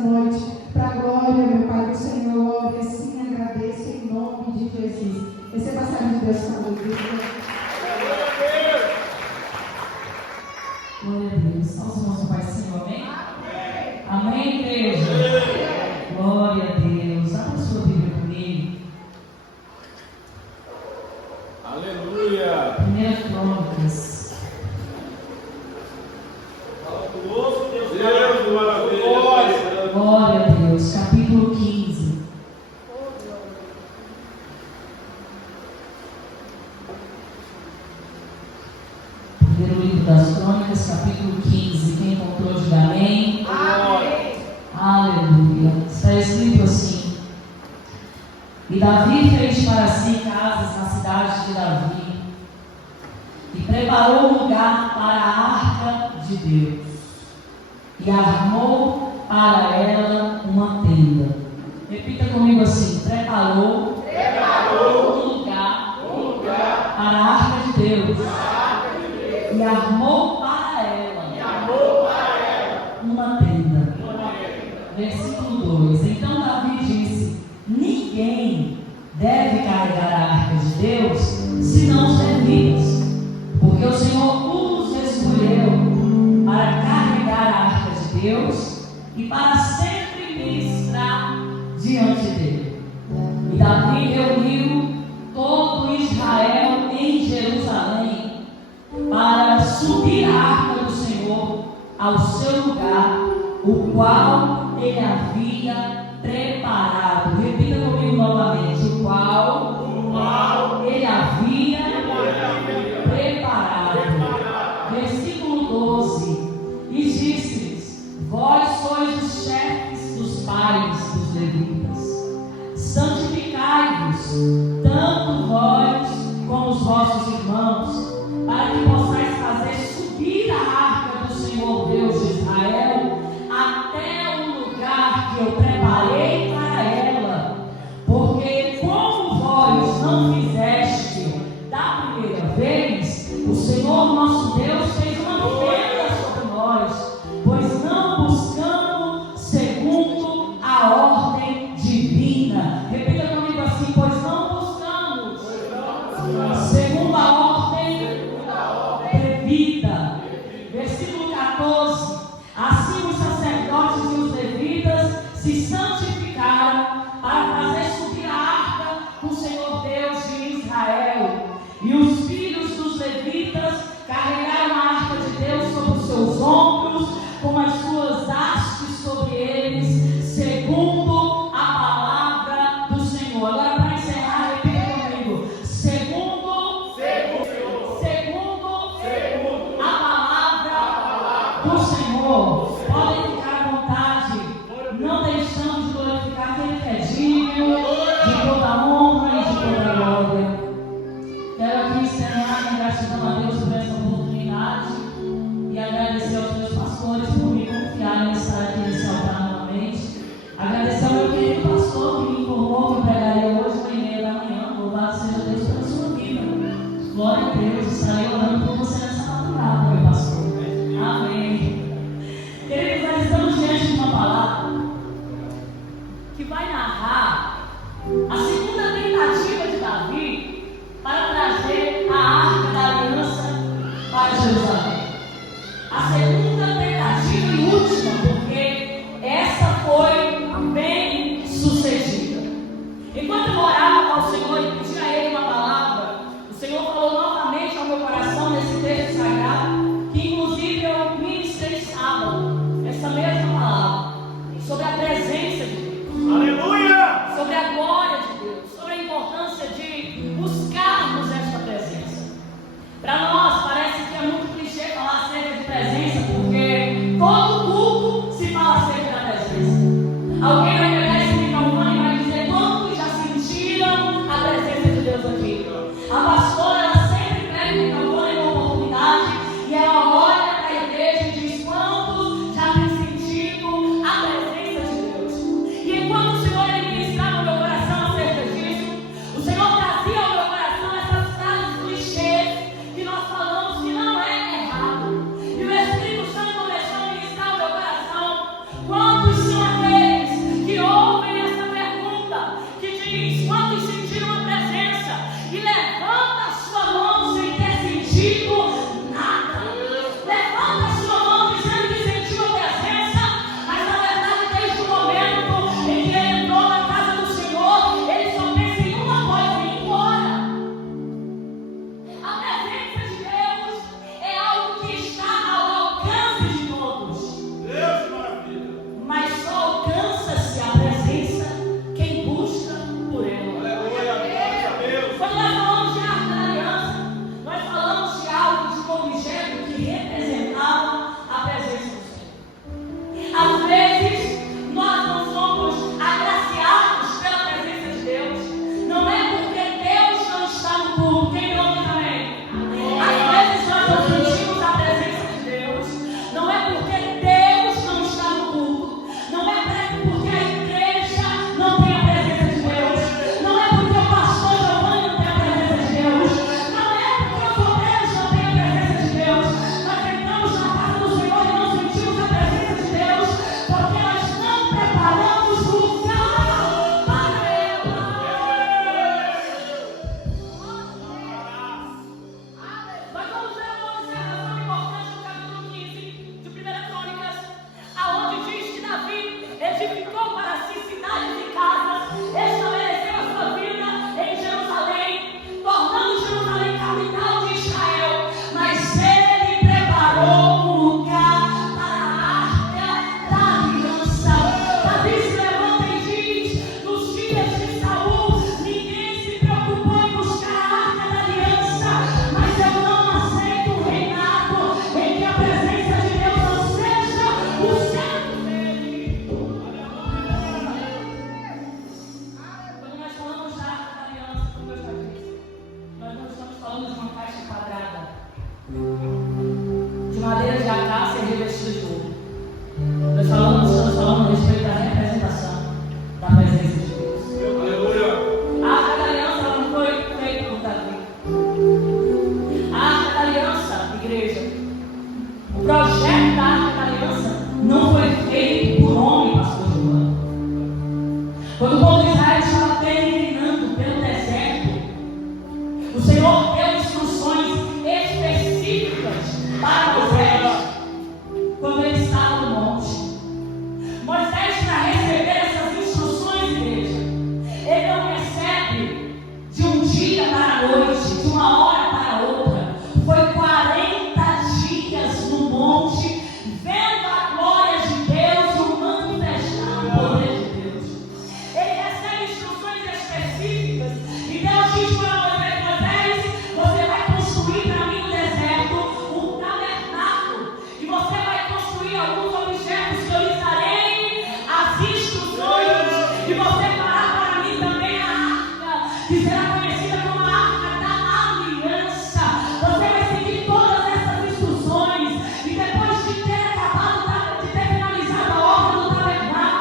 noite, para a glória, meu Pai, do Senhor. E assim agradeço em nome de Jesus. Receba a salve de Deus com alegria. Glória a Deus. Aos irmãos do Pai do Senhor, amém? Amém, igreja? Glória a Deus. Abra sua Bíblia comigo. Aleluia. 1 Crônicas. Deus, maravilha. Glória a Deus. Capítulo 15. Primeiro livro das Crônicas, capítulo 15. Quem encontrou, diga amém. Amém. Aleluia. Está escrito assim: E Davi fez para si casas na cidade de Davi, e preparou um lugar para a arca de Deus, e armou para ela uma tenda. Repita comigo assim: preparou um lugar para a arca de Deus, e armou para ela uma tenda. Versículo 2: Então Davi disse: ninguém deve carregar a arca de Deus senão os levitas, porque o Senhor os escolheu para carregar a arca de Deus e para sempre ministrar diante dele. E Davi reuniu todo Israel em Jerusalém para subir a arca do Senhor ao seu lugar, o qual ele havia preparado. Repita comigo novamente: o qual ele havia preparado. Versículo 12: E disse-lhes: vós sois os chefes dos pais dos levitas, santificai-vos, tanto vós como os vossos irmãos, para que possais fazer subir a arca do Senhor Deus de Israel até o lugar que eu preparei para ela, porque como vós não fizeste da primeira vez, o Senhor nosso Deus fez uma ofensa sobre nós, pois não buscamos segundo a ordem divina. Repita comigo assim: pois não buscamos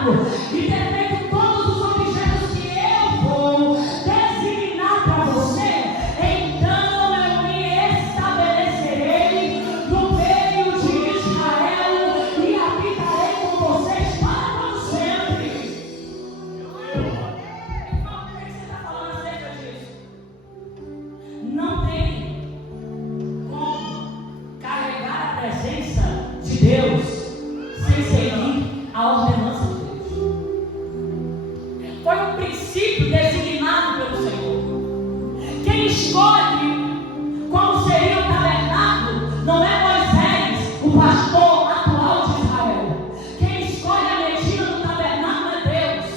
trabalho e ter feito todos os objetos que eu vou designar para você, então eu me estabelecerei no meio de Israel e habitarei com vocês para todo sempre. Por que você está falando acerca disso? Não tem como carregar a presença de Deus sem seguir a ordenança de Deus. Foi um princípio designado pelo Senhor. Quem escolhe como seria o tabernáculo não é Moisés, o pastor atual de Israel. Quem escolhe a medida do tabernáculo é Deus.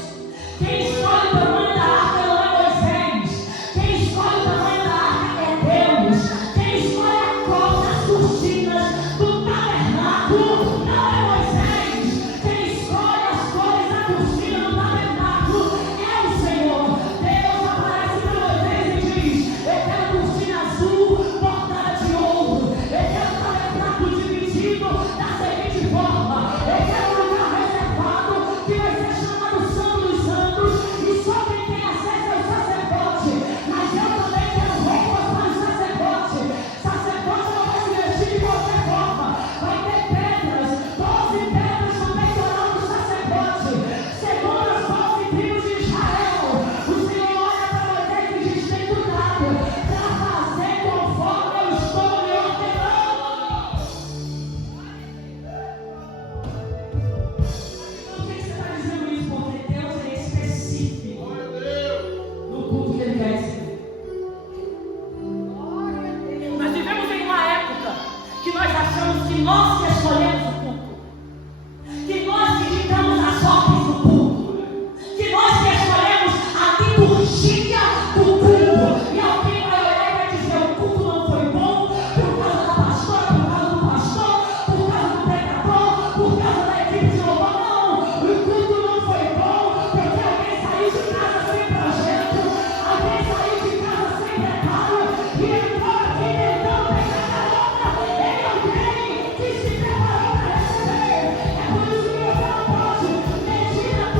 Quem escolhe o tamanho da arca não é Moisés. Quem escolhe o tamanho da arca é Deus. Quem escolhe a cor das cortinas do tabernáculo não é Moisés. Quem escolhe as cores da cortina do tabernáculo é o Senhor. Deus aparece para Moisés e diz: eu quero cortina azul bordada de ouro. Eu quero tabernáculo dividido da seguinte forma: eu quero um lugar reservado que vai ser chamado Santo dos Santos e só quem tem acesso é o sacerdote. Mas eu também quero roupas para o sacerdote. Sacerdote não vai se vestir de qualquer forma. Vai ter pedras, 12 pedras no peitoral do sacerdote. Segundo as 12 tribos de Israel, o Senhor olha para Moisés e diz: tem cuidado para fazer conforme eu estou lhe ordenando. Por que você está dizendo isso? Porque Deus é específico no culto que Ele quer receber. Nós vivemos em uma época que nós achamos que nós que escolhemos o culto, que nós que ditamos as ordens do culto, que nós que escolhemos a liturgia do culto. E alguém vai olhar e vai dizer: o culto não foi bom por causa da pastora, por causa do pastor, por causa do pregador, por causa da equipe de louvor. Não, o culto não foi bom porque alguém saiu de casa sem projeto, alguém saiu de casa sem preparo e entrou aqui tentando pegar carona em alguém que se preparou para receber. É por isso que você não pode medir a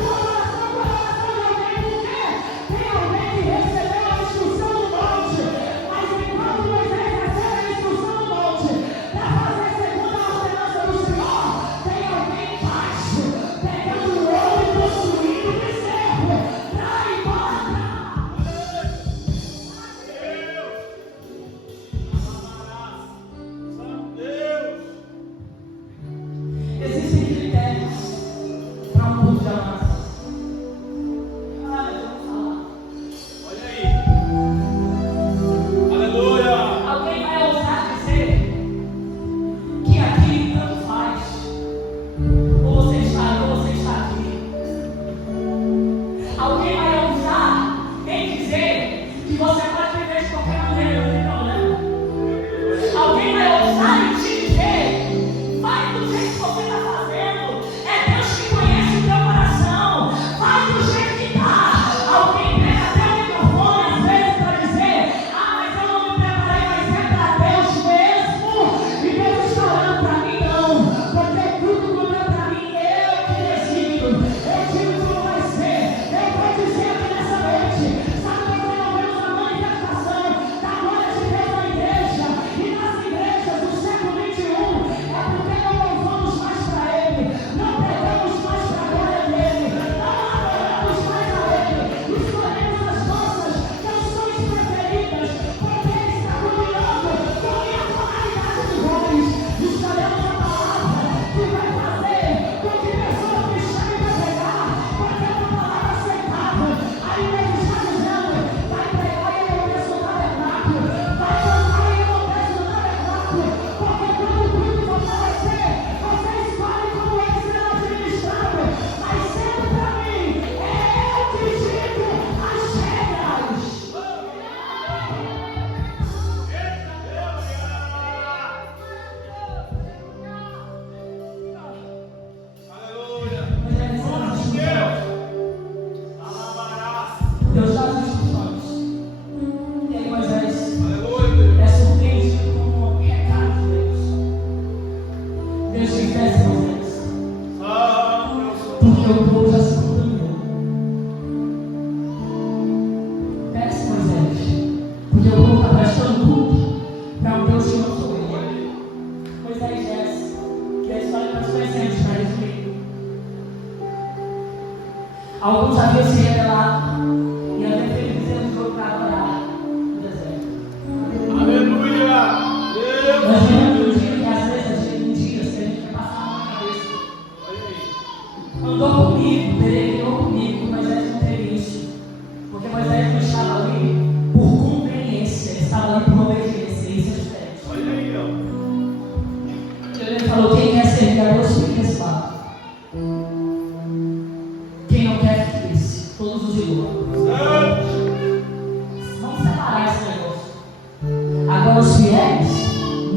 povo já se contaminou. Peça Moisés, porque o povo está prestando culto para um Deus que não sou eu. Moisés desce, que a história que nós conhecemos para resumir. Alguns haviam se rebelado e haviam feito bezerro de ouro para adorar no deserto. Aleluia! Nós vemos um dia que às vezes a gente tem dias que a gente quer passar a mão na cabeça. Andou comigo, peregrinou comigo, Moisés não teve isso. Porque Moisés não estava ali por conveniência, ele estava ali por obediência. Isso é diferente. Olha aí, ó. Ele falou: quem quer servir a Deus fica nesse lado. Quem não quer, fique esse. Todos os iguais. Vamos separar esse negócio. Agora os fiéis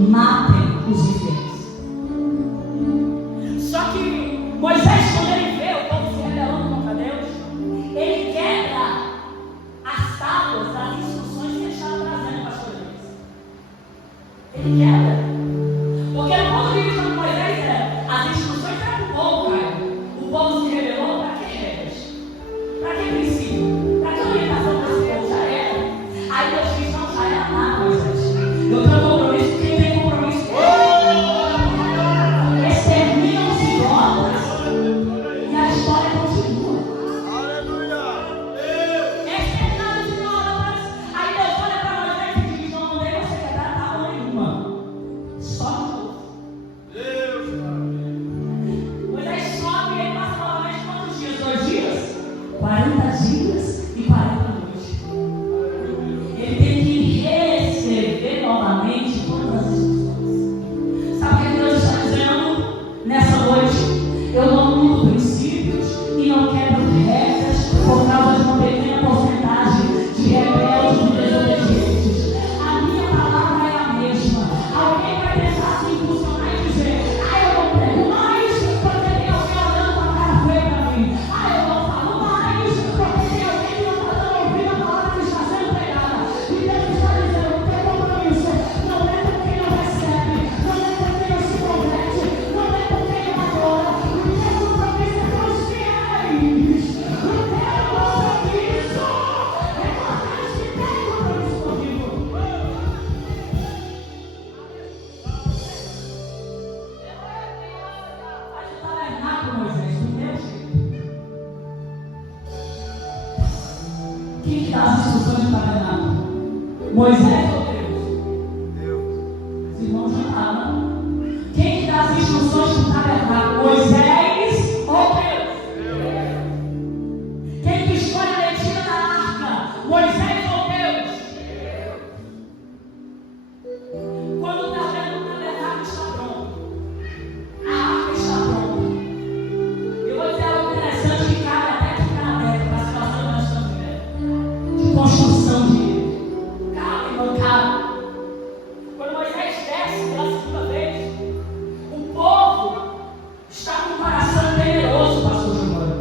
matem os infiéis. Só que Moisés, quando ele vê o povo se rebelando contra Deus, ele quebra as tábuas das instruções que ele estava trazendo para as coisas. Ele quebra. Porque no ponto de vista de Moisés as instruções eram para o povo, cara. O povo se rebelou para que regras? Para que princípio? Para que orientação desse povo já era? Aí Deus diz: não, já era nada, Moisés. Eu tenho compromisso, quem tem compromisso? Exterminam os idólatras e a história continua. Exterminam os idólatras. Aí Deus olha para Moisés e diz: não mandei você quebrar tábua nenhuma. Só Moisés sobe e ele passa novamente quantos dias? 2 dias? 40 dias e 40 noites. Ele tem que receber novamente todas as instruções. Sabe o que Deus está dizendo nessa noite? Eu não mudo princípios e não quebro regras por causa de uma pequena porcentagem de rebeldes e desobedientes. A minha palavra é a mesma. Alguém vai pensar assim, funcionar e dizer: eu não prego mais porque tem alguém olhando com a cara feia para mim. Eu não falo mais porque tem alguém que não está dando ouvido a palavra que está sendo pregada. E Deus está dizendo: não tem compromisso. Não é por quem não recebe, não é por quem não se converte, não é por quem não adora. O teu compromisso é com os fiéis. O teu compromisso é com aqueles que têm compromisso comigo. Faz o tabernáculo, Moisés, do meu jeito. Quem que dá as instruções do tabernáculo? Moisés ou Deus? Os irmãos não falam. Quem que dá as instruções do tabernáculo? Moisés ou Deus? Quem que escolhe a medida da arca? Moisés ou Deus? Quando o tabernáculo está pronto, a arca está pronta. Eu vou dizer algo interessante que cabe até aqui na terra, para a situação que nós estamos vivendo. De construção de igreja. Cabe, irmão, cabe. Quando Moisés desce pela segunda vez, o povo está com o coração temeroso, pastor Giovanni.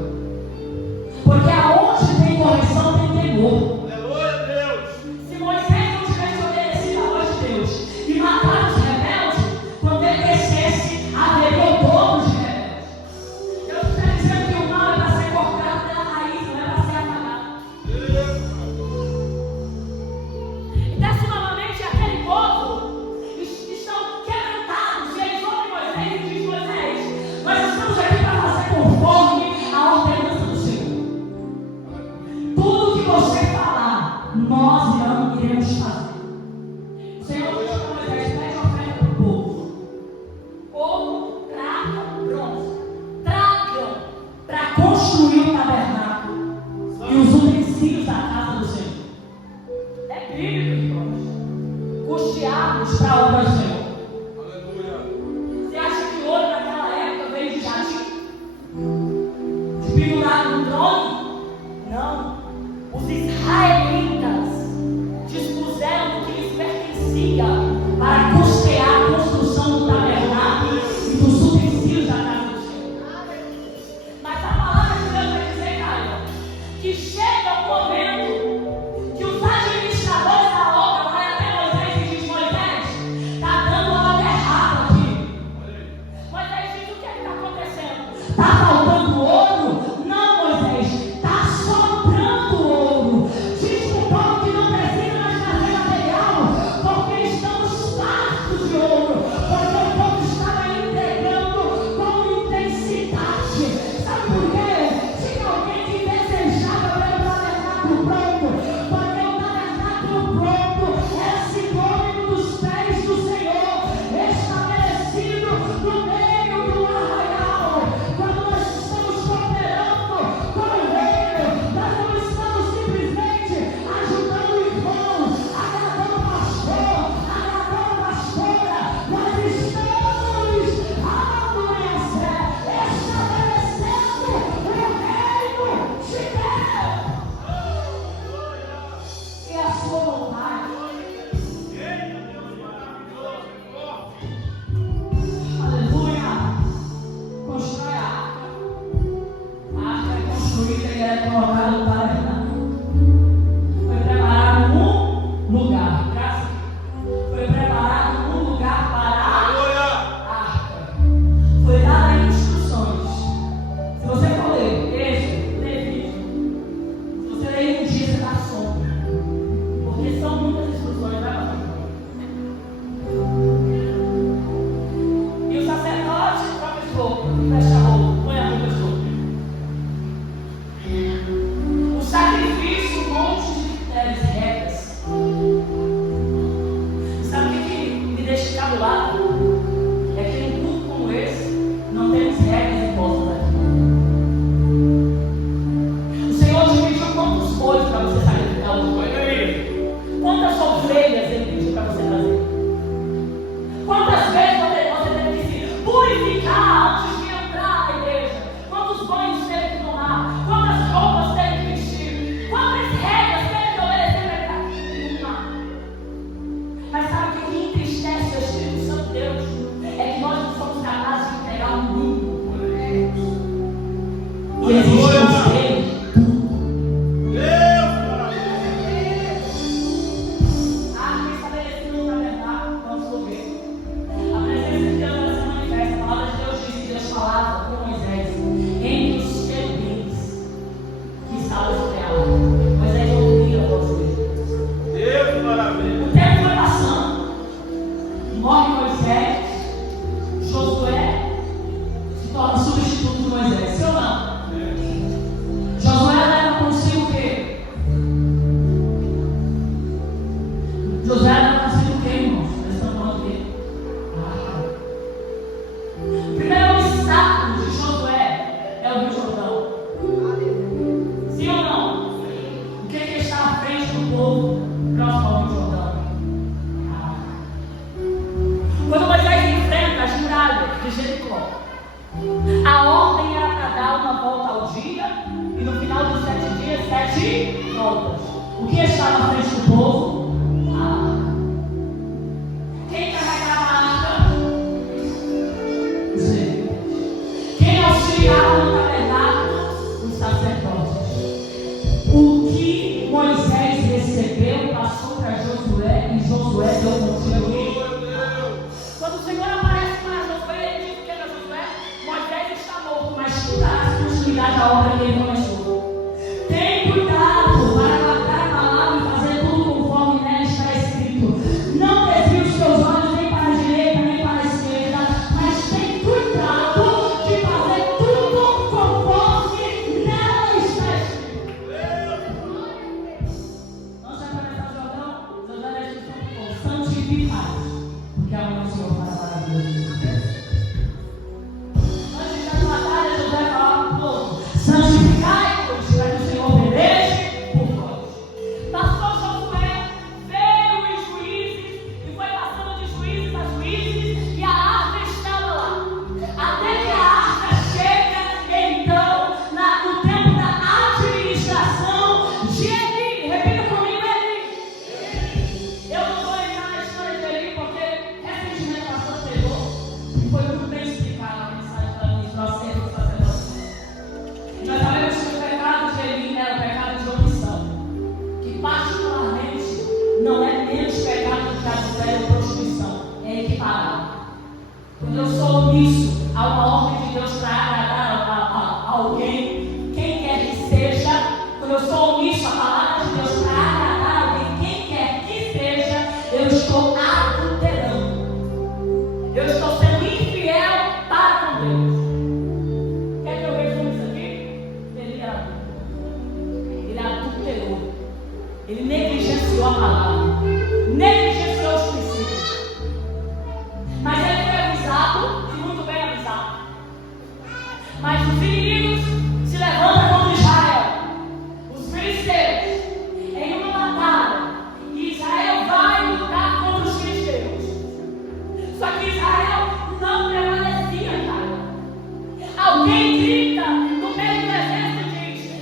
Porque aonde tem correção tem temor. Aleluia, Deus! Se Moisés não tivesse obedecido à voz de Deus e matado os rebeldes, quando ele descesse, haveria o dobro de rebeldes. Deus está dizendo que o mal é para ser cortado pela raiz, não é para ser apagado. E desce novamente aquele povo, estão quebrantados, e eles ouvem Moisés e dizem: Moisés, nós estamos aqui para fazer conforme a ordenança do Senhor. Tudo que você falar, nós não iremos fazer. O Senhor diz para Moisés: pede oferta para o povo. Ouro, prata, bronze. Tragam para construir o tabernáculo e os utensílios da casa do Senhor. É bíblico, irmãos. Custeados para a obra do Senhor. Aleluia! Você acha que o ouro naquela época veio de jardim? De pendurado no trono? Não. Os israelitas dispuseram do que lhes pertencia para custear a construção do tabernáculo e dos utensílios da casa do Senhor. Mas a palavra de Deus vai dizer, Caio, que chega um momento que os administradores da obra vai até Moisés e diz: Moisés, está dando hora errada aqui. Moisés diz: o que está acontecendo? Está faltando ouro? Não. disse que ele era colocado para reinar. Foi preparado um lugar. Graças. Foi preparado um lugar para a arca. Foi dada instruções. Se você for ler Êxodo, Levítico, se você ler um dia, você dá sono. Porque são muitas instruções, vai lá. E o sacerdote professou, fecha a roupa, põe a roupa sobre. O sacrifício, um monte de critérios e regras. Sabe o que me deixa cabulado? É que num culto como esse, não temos regras impostas aqui. O Senhor te pediu quantos bois para você sacrificar os bois? Quantas ovelhas Ele pediu para você trazer? Quantas vezes você teve que se purificar antes de entrar na igreja? Quantos banhos teve que tomar? Quantas roupas teve que vestir? Quantas regras teve que obedecer para entrar? Nenhuma. Mas sabe o que entristece o Espírito Santo de Deus? É que nós não somos capazes de entregar um mundo por Deus. E existe um Deus.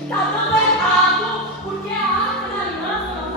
Tá dando errado, porque a arca da aliança não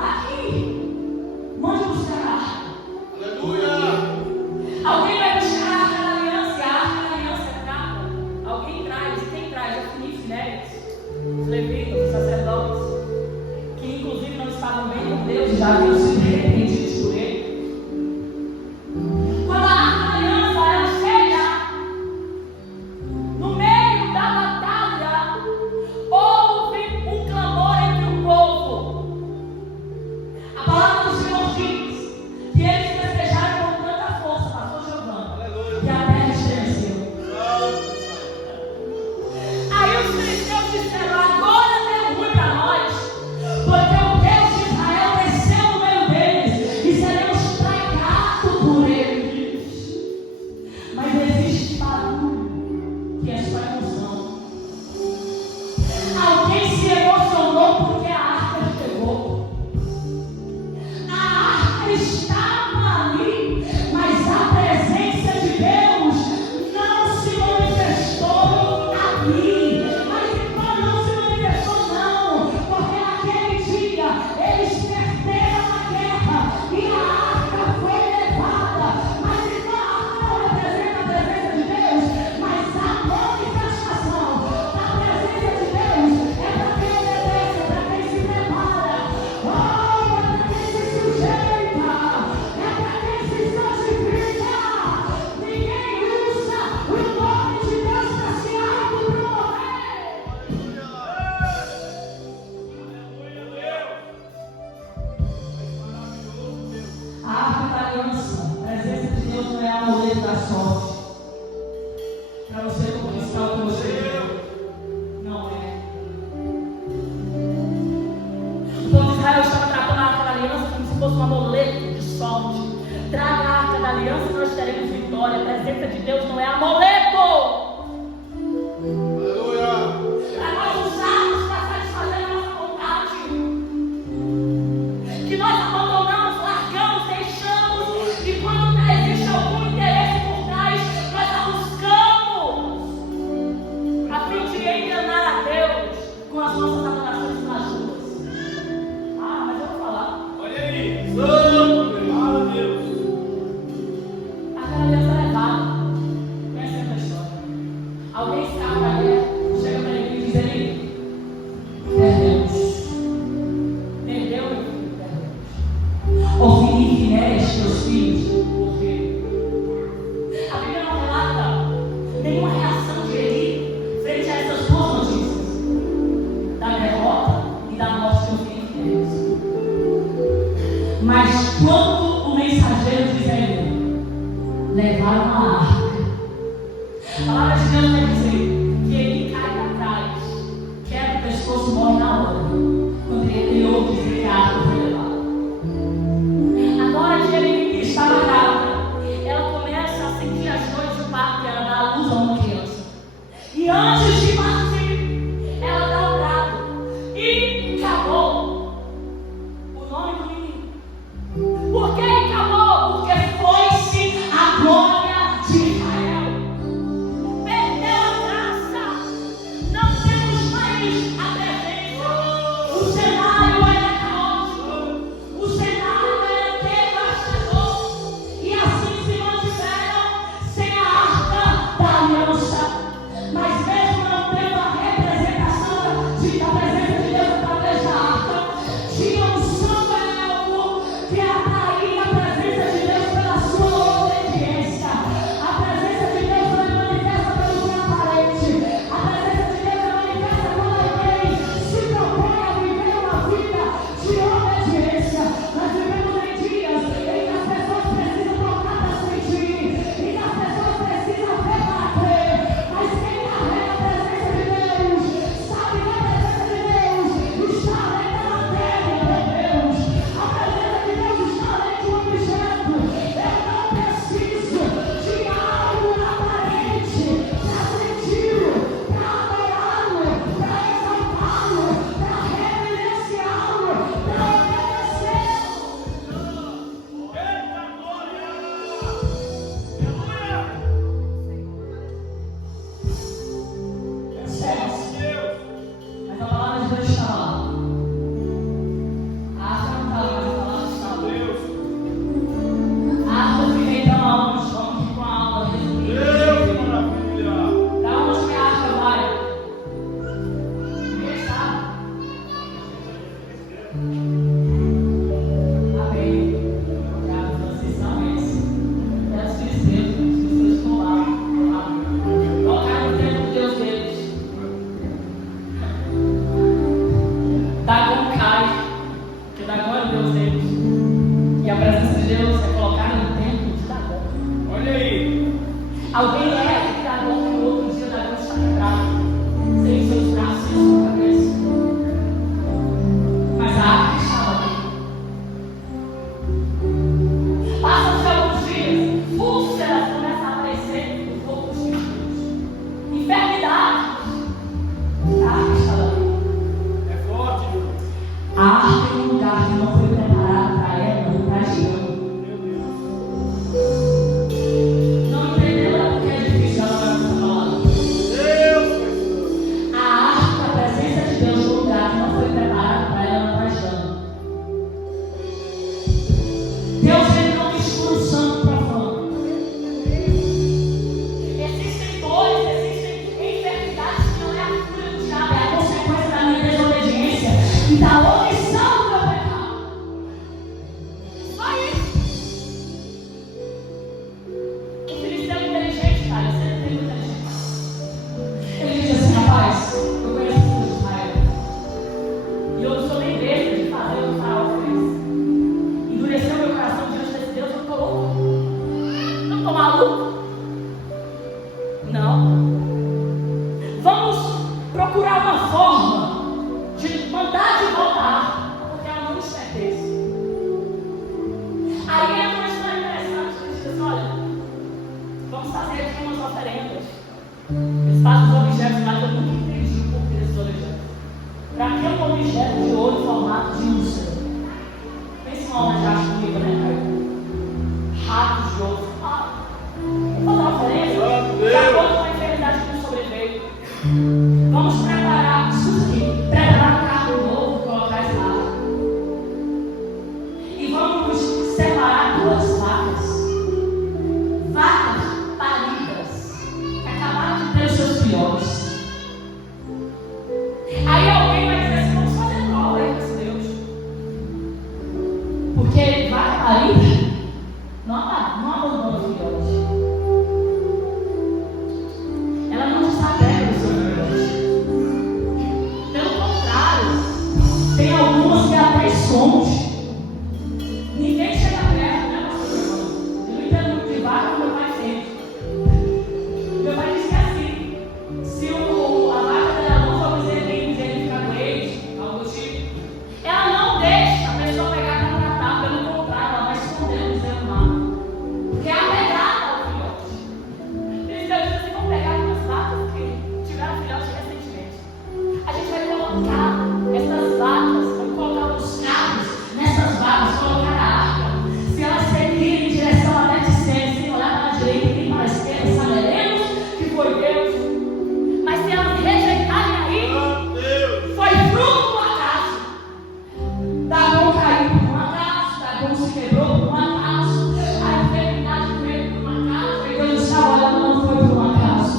sorte. Para você conquistar o que você quer. Não é. O povo de Israel estava tratando a arca da aliança como se fosse um amuleto de sorte. Traga a arca da aliança e nós teremos vitória. A presença de Deus não é amuleto. Para nós usarmos para satisfazer a nossa vontade. Que nós abandonamos, largamos, deixamos. E quando existe algum interesse por trás, nós a buscamos. A fim de enganar a Deus com as nossas adorações nas ruas. Ah, mas eu vou falar. Olha aí. Santo. Meu Deus. A aliança é levada. Conhece essa história? Alguém se abre a guerra, chega para ele e diz ali: perdemos. Perdeu, meu filho, perdemos. Ofni e Finés, teus filhos, morreram. A Bíblia não relata nenhuma reação de Eli frente a essas duas notícias: da derrota e da morte de Ofni e Finés. Mas quando o mensageiro diz a ele: levaram a arca. A palavra de Deus vai dizer que ele cai atrás, quebra o pescoço e morre na hora. Quando ele ouve dizer que a arca foi levada. Agora que ele estava grávida, ela começa a sentir as dores do parto e ela dá a luz a uma criança. E antes de partir, ela dá um grado e acabou o nome do menino. Por que acabou? Porque foi-se a glória de Israel. Perdeu a graça. Não temos mais a presença. O cenário era caótico. O cenário era devastador. E assim se mantiveram sem a arca da aliança. Mas mesmo não tendo a representação da presença de Deus através da arca, tinha um Samuel que atraía a presença de Deus pela sua obediência. A presença de Deus não é manifesta pelo que aparente. A presença de Deus é manifesta quando alguém se propõe a viver uma vida de obediência. Nós vivemos em dias em que as pessoas precisam trocar para sentir, em que as pessoas precisam ver para crer. Mas quem carrega a presença de Deus sabe que a presença de Deus está além da matéria, meu Deus. A presença de Deus está além de um objeto. Eu não preciso de algo aparente para senti-lo, para adorá-lo, para exaltá-lo, para reverenciá-lo, para obedecê-lo. Eita glória. Percebe-se? Deus. Mas a palavra de Deus está lá. A arca não está lá, mas a palavra está lá. Deus. A arca fica então aonde? Vamos aqui com a aula. Deus, maravilha. Da onde que a arca vai? Ninguém sabe. Amém. Obrigado, vocês são esses. Peço de Deus, os seus estão lá. Colocaram no tempo de Deus deles. Dagon cai, porque Dagon é o Deus deles. E a presença de Deus é colocada no templo de Dagon. Olha aí. Alguém é aquele Dagon que no outro dia Dagon está quebrado, sem seus braços e sua cabeça. Mas a arca estava ali. Passam-se alguns dias, úlceras começam a aparecer no corpo dos filhos. Enfermidades. A arca estava ali. É forte. A arca em um lugar que não foi preparado para ela, não para Gião. Meu Deus. Não entendeu porque é difícil agora essa palavra. Deus. A arca, a presença de Deus no lugar que não foi preparado para ela, não para Gião. Deus ele não mistura o santo e o profano. Existem dores, existem enfermidades que não é a cura do diabo, é a consequência da minha desobediência e da omissão do meu pecado. Só isso. O filisteu é inteligente, cara. Você é muito inteligente. Ele diz assim: rapaz, eu conheço o Deus de Israel. E eu não sou nem besta de fazer o que o faraó fez. Endureceu meu coração diante desse Deus, eu estou louco. Eu estou maluco. objeto de ouro em formato de um ser. Pensa uma obra de arte comigo, né, Caio? Ratos de ouro. Vou fazer uma oferenda de acordo com a enfermidade que nos sobreveio. Vamos preparar, escuta aqui, preparar um carro novo, colocar as vacas. E vamos separar duas vacas. Vacas paridas, que acabaram de ter os seus filhotes. Aí alguém vai dizer assim, vamos fazer prova aí com esse Deus. Porque vaca parida não abandona o filhote. Ela não desapega do seu filhote. Pelo contrário, tem algumas que até esconde. Ninguém chega perto, né, pastor? Eu não entendo muito de vaca, meu pai sente. Meu pai disse que assim, se a vaca dela não for dizer ele ficar doente, algo do tipo, ela não deixa a pessoa pegar para tratar, pelo contrário, ela vai esconder o bezerro mal. Porque é apegada ao filhote. Eles dizem assim, vamos pegar duas vacas que tiveram filhote recentemente. A gente vai colocar essas vacas, vamos colocar os carros nessas vacas, colocar a arca. Se elas seguirem em direção a Betsêmes, sem olhar para a direita e nem para a esquerda, saberemos que foi Deus. Mas se elas rejeitarem aí, foi fruto do acaso. Dagom caiu por um acaso, Dagom se quebrou por um acaso, a enfermidade veio por um acaso, e Deus está olhando, não foi por um acaso.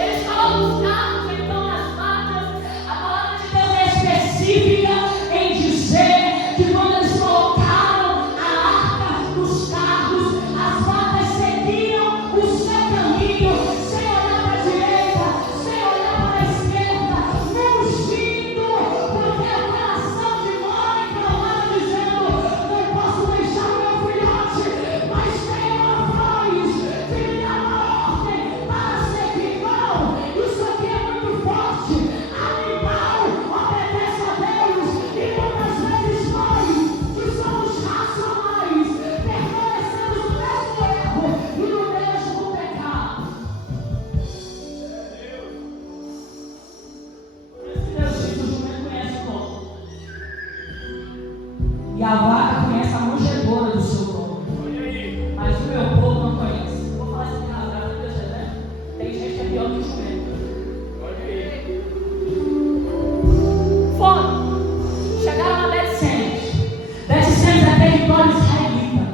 Eles colocam os carros, então nas vacas. A palavra de Deus é específica em dizer que quando eles colocaram a arca nos carros, as vacas seguiam o seu caminho, sem olhar para a direita, sem olhar para a esquerda, fugindo, porque o coração de mãe clamava dizendo, não posso deixar meu filhote, mas tenho a voz de me dar uma ordem para seguir. Não, isso aqui é muito forte. Animal obedece a Deus e muitas vezes nós, que somos racionais, permanecemos no mesmo erro e no mesmo pecado. Por isso Deus diz, o jumento conhece o dono. E a vaca conhece a manjedoura do seu dono. Olha aí. Mas o meu povo não conhece. Vou falar isso aqui rasgado, Deus né? Tem gente que é pior que o jumento. Olha aí. Foram. Chegaram a Betsêmes. Betsêmes é território israelita.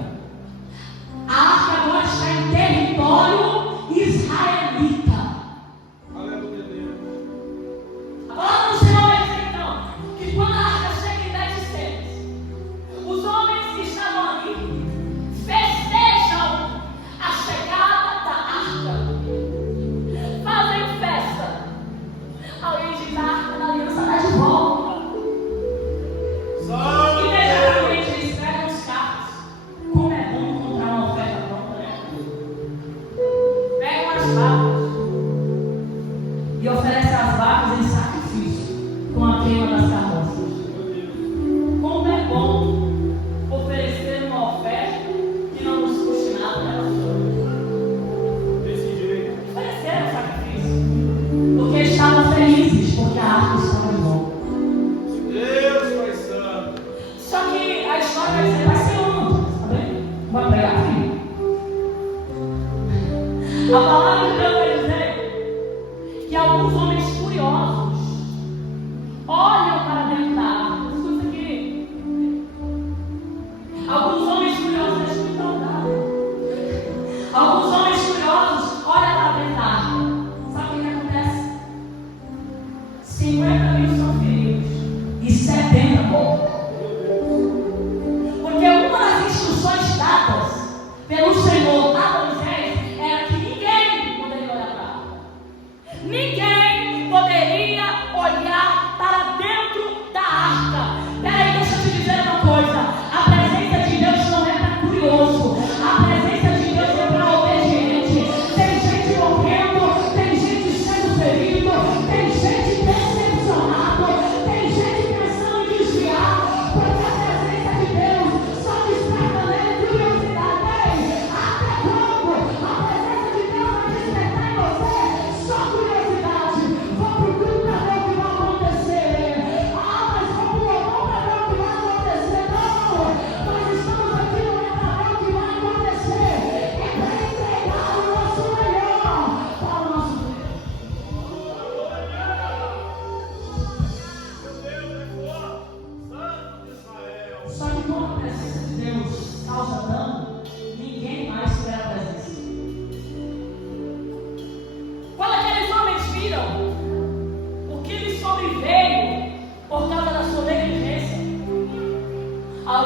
A arca agora está em território israelita. Aleluia, Deus. A palavra do Senhor vai dizer então que quando a arca chega em Betsêmes, os homens que estavam ali festejam a chegada da arca. Fazem festa. Alguém diz, a arca da aliança está de volta. Imediatamente eles pegam os carros. Como é bom encontrar uma oferta pronta, né? Pegam as vacas e oferecem as vacas em sacrifício com a queima das carroças. Como é bom oferecer uma oferta que não nos custe nada, né, pastor? Desse jeito. Ofereceram sacrifício porque estavam felizes, porque a arca estava de volta. Deus, Pai Santo. Só que a história vai dizer, vai ser um, tá bem? Vai pregar aqui. A palavra de Deus vai dizer que alguns homens curiosos olham para dentro da arca. Escuta aqui. Alguns homens curiosos, deixa eu me contar. Alguns homens curiosos olham para dentro da arca. Sabe o que acontece? 50 mil são feridos e 70 mortos. Porque uma das instruções dadas pelo Senhor a Moisés era que ninguém poderia olhar para a arca. Ninguém poderia olhar para dentro da arca. Peraí, deixa eu te dizer uma coisa. A presença de Deus não é para curioso. A presença de Deus é para obediente. Tem gente morrendo, tem gente sendo ferido, tem gente decepcionada.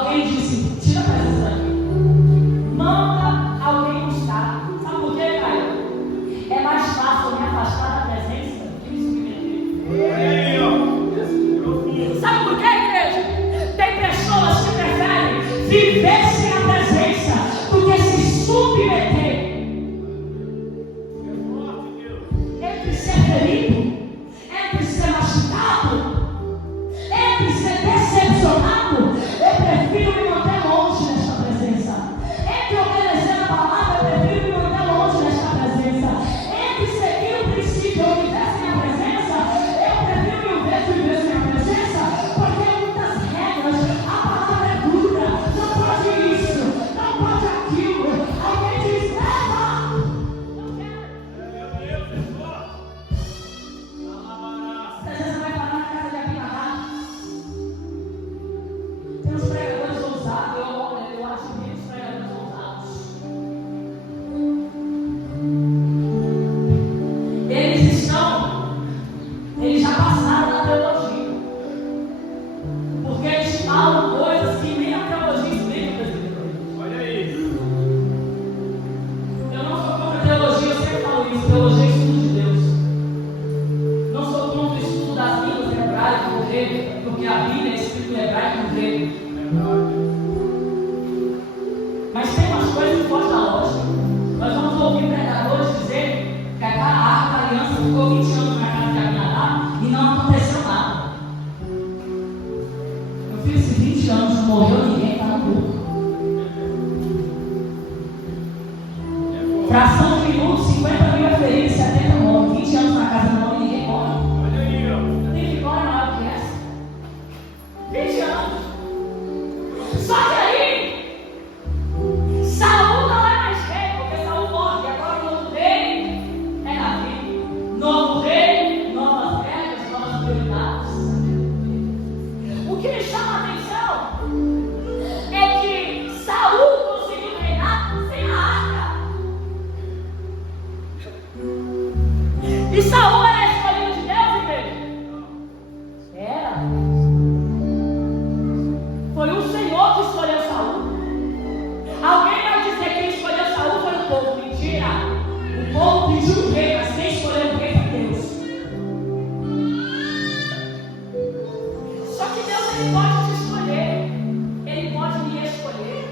alguém disse: tira a presença daqui. Manda alguém buscar. Sabe por quê, Caio? É mais fácil me afastar da presença do que me submeter. Sabe por quê, igreja? Tem pessoas que preferem viver sem a presença do que se submeter. Entre ser ferido, entre ser machucado, entre ser decepcionado, eu prefiro me manter longe desta presença. Entre obedecer a palavra, eu prefiro me manter longe desta presença. Entre seguir o princípio ou viver sem a presença, eu prefiro viver sem a presença, porque muitas regras, a palavra é dura, não pode isso, não pode aquilo. Alguém diz: leva! Não quero. Você vai parar na casa de Abimará. Tem uns pregadores ousados, eu acho que os pregadores ousados. Eles já passaram da teologia. Porque eles falam coisas que nem a teologia explica, presidente. Olha aí. Eu não sou contra a teologia, eu sempre falo isso. Teologia é estudo de Deus. Não sou contra o estudo das línguas hebraicas ou grego, porque a Bíblia é escrita em hebraico e grego. Mas tem umas coisas que fogem da lógica. Nós vamos ouvir pregadores dizer que aquela arca da aliança ficou 20 anos na casa de Abinadá e não aconteceu nada. Meu filho, esses 20 anos não morreu ninguém, está no burro. Fração de minutos, 50 mil é ferido, 70 morre. 20 anos na casa não, ninguém morre. Olha aí, ó. Eu tenho vitória maior que essa. 20 anos. Só que aí, Saul não é mais rei, porque Saul morre. Agora o novo rei é Davi. Novo rei, novas regras, novas prioridades. O que me chama a atenção é que Saul conseguiu reinar sem a arca. E Saul era escolhido de Deus, igreja? Era. Foi o Senhor que escolheu Saul. Alguém vai dizer que quem escolheu Saul foi o povo. Mentira. O povo pediu o rei, mas quem escolheu o rei foi Deus. Só que Deus, ele pode te escolher. Ele pode me escolher.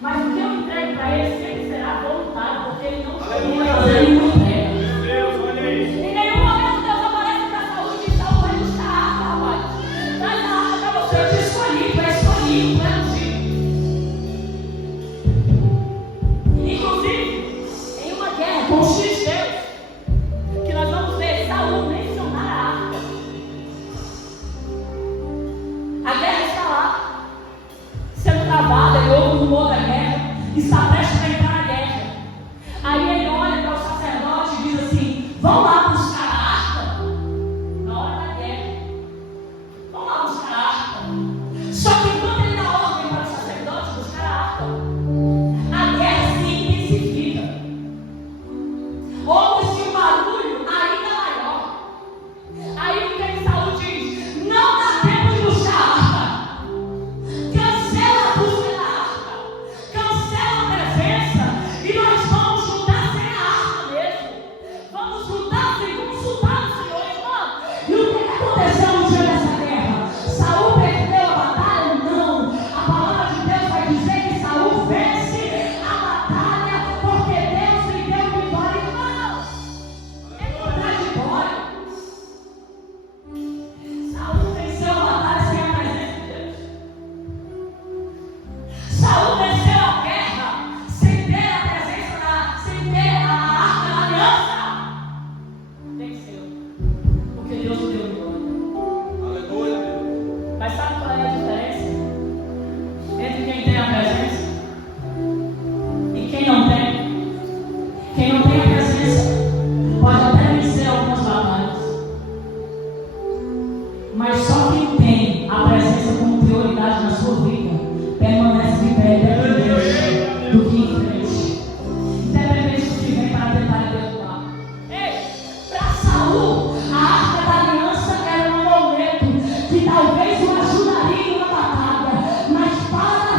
Mas o que eu entrego para ele sempre será voluntário, porque ele não escolheu fazer nenhuma entrega. Meu Deus, olha isso. Em nenhum momento Deus aparece para Saul e diz: Saul, vai buscar a arca, rapaz. Traz a arca para você. Eu te escolhi, tu é escolhido, tu é ungido. Inclusive, em uma guerra com os filisteus, que nós vamos ver Saul mencionar a arca. A guerra está lá, sendo travada, ele ouve o rumor da guerra, está prestes a entrar na guerra. Aí ele olha para o sacerdote e diz assim: vão lá buscar a arca. Na hora da guerra, vão lá buscar a arca. Só que enquanto ele dá ordem para o sacerdote buscar a arca, a guerra se intensifica. Ouve-se um barulho ainda maior. Aí o que Saul diz: não dá tempo de buscar a arca. Cancela a busca da arca. Cancela a presença. E nós vamos juntar sem a arca mesmo. Vamos juntar sem consultar o Senhor, irmão. E o que aconteceu no dia dessa guerra? Saul perdeu a batalha? Não. A palavra de Deus vai dizer que Saul vence a batalha porque Deus lhe deu vitória. Irmão, é contraditório. Saul venceu a batalha sem a presença de Deus. Saul venceu a guerra sem ter a presença sem ter a arca da aliança. Venceu. Porque Deus o deu vitória. Aleluia, Deus. Mas sabe qual é a diferença entre quem tem a presença e quem não tem? Quem não tem a presença pode até vencer algumas batalhas, mas só quem tem a presença como prioridade na sua vida permanece de pé, independente do que enfrente, independente do que vem para tentar lhe derrubar. Ei, para Saul, a arca da aliança era um amuleto que talvez o ajudaria em uma batalha, mas para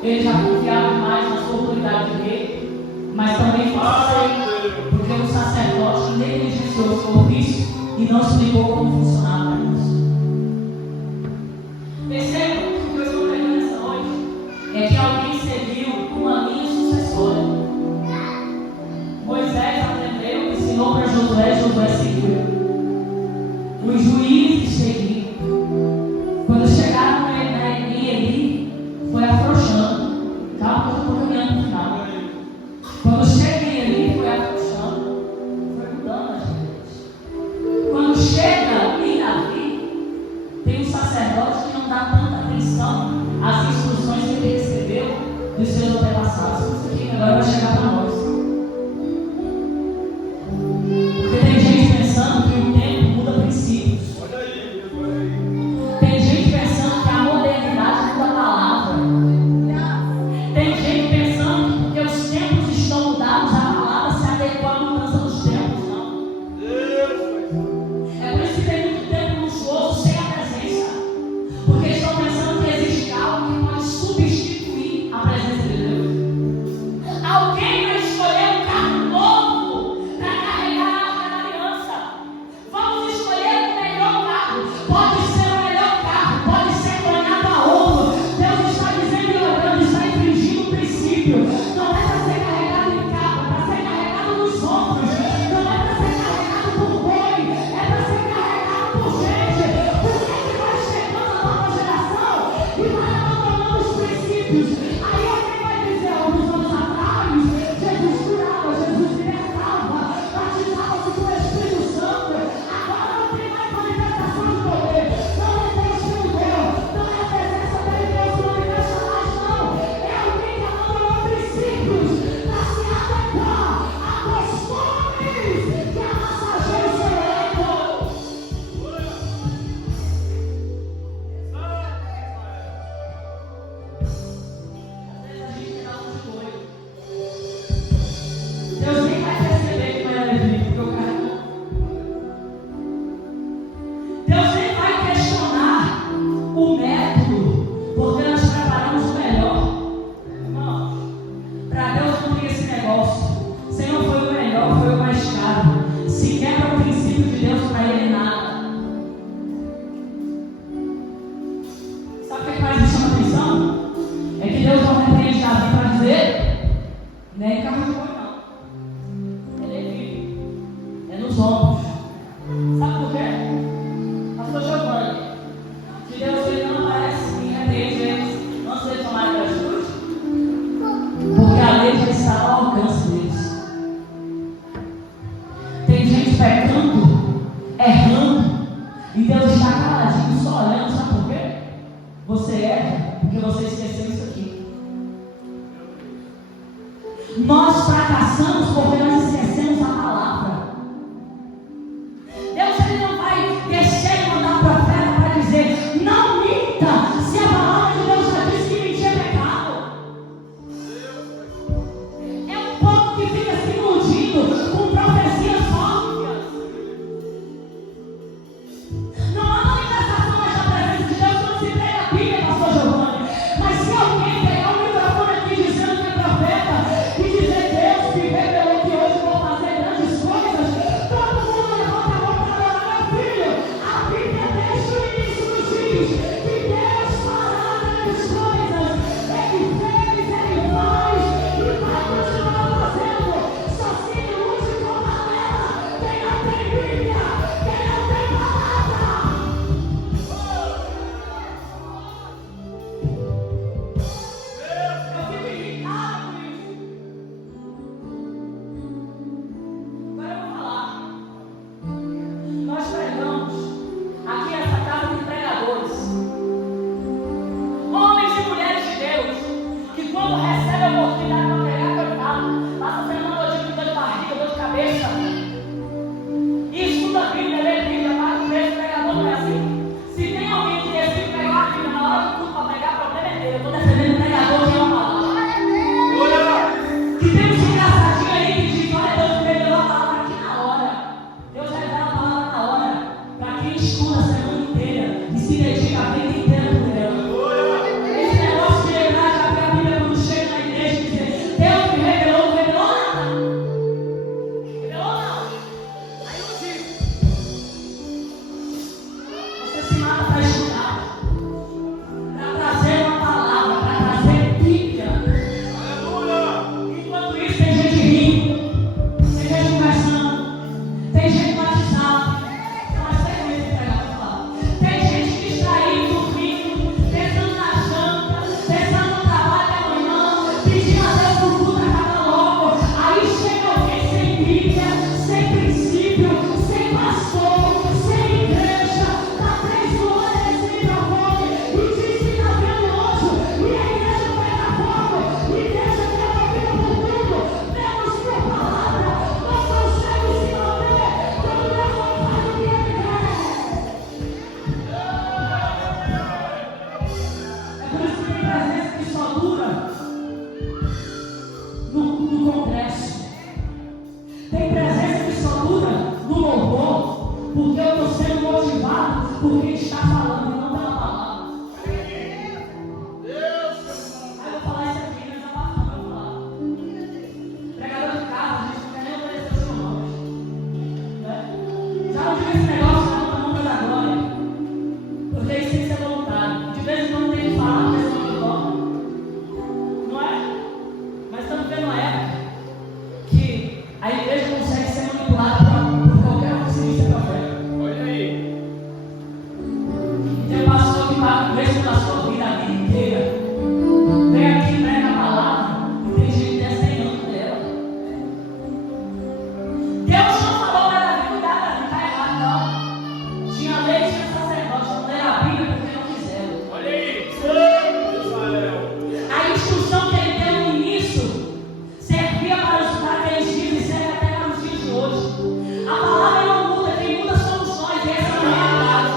Ele já confiava mais na sua autoridade de rei, mas também foi aceito, porque o sacerdote negligenciou o seu ofício e não explicou como funcionava isso. Perceba que o que eu estou pregando nessa noite é que alguém serviu uma linha sucessória. Moisés aprendeu, ensinou para Josué, Josué seguiu. Os juízes seguiram. Quando chegaram em Eli, foi afrouxando. Calma que eu estou caminhando no final. Quando chega em Eli, foi afrouxando. Foi mudando as regras. Quando chega em Davi, tem um sacerdote que não dá tanta atenção às instruções que ele recebeu dos seus antepassados. Isso aqui agora vai chegar para nós. Porque tem gente pensando que o tempo muda princípios. Tem gente pensando que a modernidade muda a palavra. Tem gente pensando que porque os tempos estão mudados, a palavra se adequa à mudança dos tempos. Não. É por isso que tem muito tempo luxuoso sem a presença. Porque estão pensando que existe algo que pode substituir a presença de Deus. Alguém vai escolher um carro novo para carregar a arca da aliança. Vamos escolher o melhor carro. Pode ser o melhor carro, pode ser banhado a ouro. Deus está dizendo e orando, está infringindo o princípio. Não é para ser carregado em carro, é para ser carregado nos ombros. Não é para ser carregado por boi, é para ser carregado por gente. Porque que vai chegando a nova geração e vai abandonando os princípios. Aí alguém vai dizer, alguns anos atrás, Jesus curava, Jesus libertava, batizava com o Espírito Santo. Agora não tem mais manifestação de poder. Não é Deus que mudou, não é a presença dele, Deus não manifesta mais, não. É alguém que abandonou princípios para se adequar a costumes que amassageiam o seu ego. Deus nem vai perceber que não é levita, porque o cara não. Deus nem vai questionar o método, porque nós preparamos o melhor. Irmãos, para Deus não tem esse negócio. Se não foi o melhor, foi o mais caro. Se quebra o princípio de Deus, para ele nada. Sabe o que mais me chama a atenção? É que Deus não repreende Davi para dizer, nem carro de boi não. Ele é vivo, é nos ombros. Sabe por quê? Pastor Giovanni, que Deus ele não aparece em repreende eles antes de tomarem a atitude, porque a lei já está ao alcance deles. Tem gente pecando, errando, e Deus está caladinho, só olhando. Sabe por quê? Você erra porque você esqueceu isso aqui. Nós fracassamos porque nós esquecemos a palavra. Deus ele não vai descer e mandar profeta para dizer, não minta, se a palavra de Deus já disse que mentir é pecado. É um povo que fica se iludindo com profecias óbvias. Não há manifestação mais da presença de Deus quando se prega a Bíblia, pastor Giovanni. Mas se alguém pegar o microfone aqui dizendo que é profeta e dizer Deus que vê Tem presença absoluta no louvor, porque eu estou sendo motivado por quem está falando e não pela palavra. Aí eu vou falar isso aqui, mas a palavra não vai falar. Pregador de casa, a gente não quer nem obedecer o seu nome. Já não diga esse negócio na mão da glória, porque isso tem que ser voluntário. De vez em quando tem que falar, porque senão eu toco. Não é? Mas estamos vendo uma época que a igreja consegue ser manipulada por qualquer um que se diz profeta. Olha aí. Tem um pastor que está mesmo na sua vida a vida inteira. Vem aqui e prega a palavra e tem gente desenhando dela. Deus não falou para Davi cuidar da vida, está errado, não. Tinha lei, tinha sacerdote, não leram a Bíblia porque não quiseram. Olha aí. Santo Israel. A instrução que ele deu no início servia para ajudar aqueles dias e serve até para os dias de hoje. A palavra não muda, quem muda somos nós, e essa não é a verdade.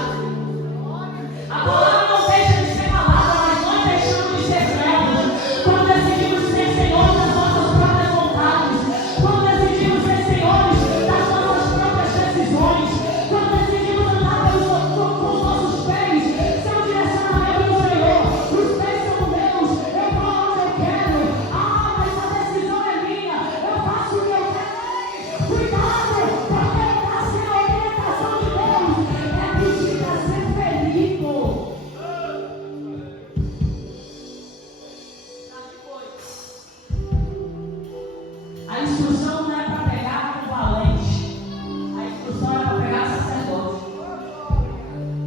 A palavra não deixa de ser palavra, mas nós deixamos de ser servos. Quando decidimos ser senhores das nossas próprias vontades, quando decidimos ser senhores das nossas próprias decisões, quando decidimos andar com os nossos pés, sem o direcionamento do Senhor. Os pés são meus, eu vou onde eu quero. Ah, mas a decisão é minha, eu faço o que eu quero. Cuidado, porque está sem a orientação de Deus. É pedir para ser ferido. A instrução não é para pegar o valente, a instrução é para pegar sacerdote.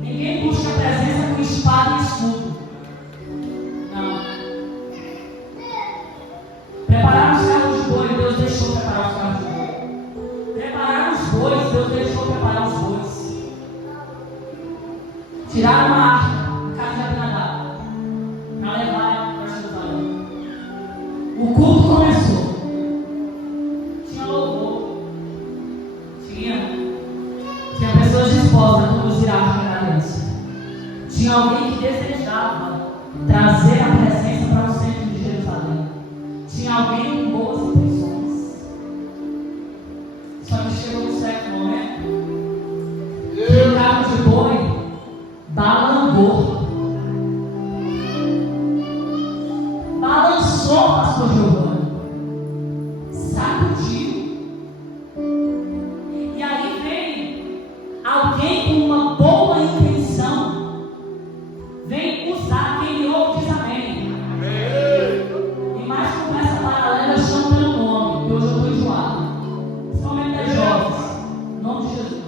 Ninguém busca a presença com espada e escudo. Não. Preparar os carros de boi, Deus deixou preparar os carros de boi. Preparar os bois, Deus deixou preparar os bois. Tiraram uma arca, um carro de Abinadab, para levar para Jerusalém. O culto começou. Tinha louvor. Tinha pessoas dispostas a conduzir a arca da aliança. Tinha alguém que desejava trazer a presença para o centro de Jerusalém. Tinha alguém com boas intenções. Só que chegou um certo momento que o carro de boi balangou. Balançou, pastor Giovanni. Sacudiu. E aí vem alguém com uma boa intenção, vem usar quem me ouve diz amém. E mais com essa paralela eu chamo pelo nome, que hoje eu estou enjoado. Principalmente das jovens. Em nome de Jesus.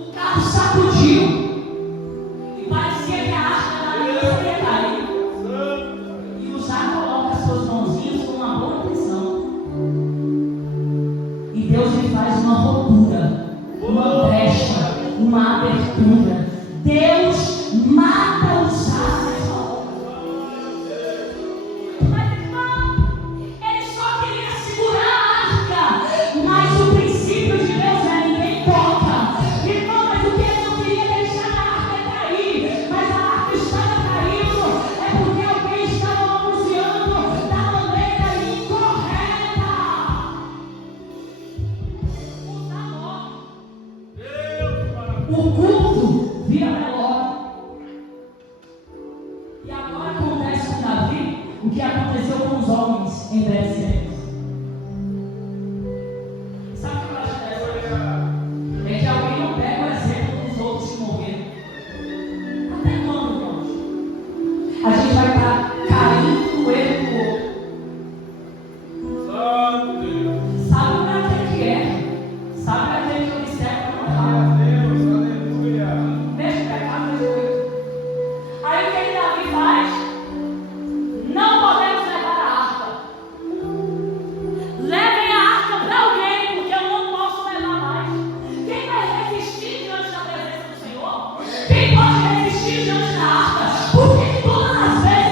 O carro sacudiu. E parecia que a arca da aliança ia cair. E o Zá coloca as suas mãozinhas com uma boa intenção. E Deus lhe faz uma rotura, uma brecha, uma abertura. Deus mata o sacerdote. Mas irmão, ele só queria segurar a arca. Mas o princípio de Deus é ninguém toca. Irmão, mas o que ele não queria deixar a arca cair? Mas a arca estava caindo. É porque alguém estava manuseando da maneira incorreta. O culto vira velório. E agora acontece com Davi o que aconteceu com os homens em Berseba. Sabe o que eu acho dessa? É que alguém não pega o exemplo dos outros que morreram. Até quando, irmãos? A gente vai estar caindo no erro do outro. Santo Deus. Sabe para que é? Sabe aquele que observa não errar. Aleluia. Deixa o pecado resolver. Aí o que Davi faz? Não podemos levar a arca. Levem a arca para alguém, porque eu não posso levar mais. Quem vai resistir diante da presença do Senhor? Quem pode resistir diante da arca? Porque todas as vezes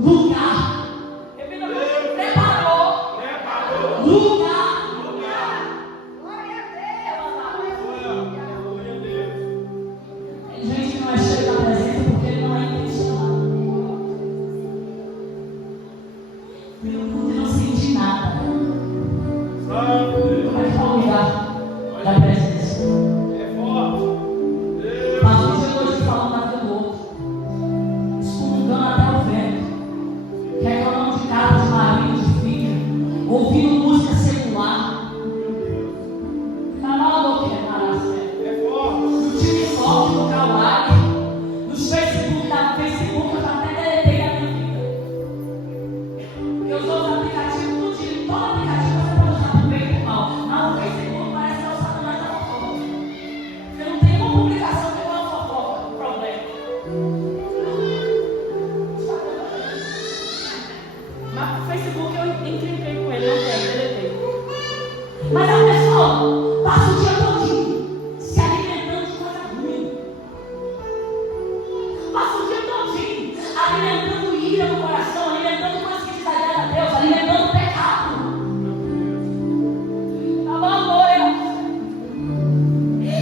lugar. Repita comigo. Preparou. Lugar. Glória a Deus. Tem gente que não é cheio da presença porque ele não é intencional. Ele não sente nada. Como é que está o lugar da presença? Pastor chegou hoje falando na vida do outro, excomungando até o vento, reclamando de casa, de marido, de filho, ouvindo música secular. No TikTok, no Kawaii, nos Facebook, eu já até deletei a minha vida. Eu uso os aplicativos do dia, todo aplicativo você pode usar por bem e por mal. Mas o Facebook parece que é o Satanás da fofoca. Você não tem uma publicação que não é uma fofoca, problema. Mas o Facebook eu encrenquei com ele, não tem, deletei. Mas a pessoa passa o dia todinho se alimentando de coisa ruim. Passa o dia todinho alimentando ira no coração, alimentando coisas que desagrada a Deus, alimentando pecado.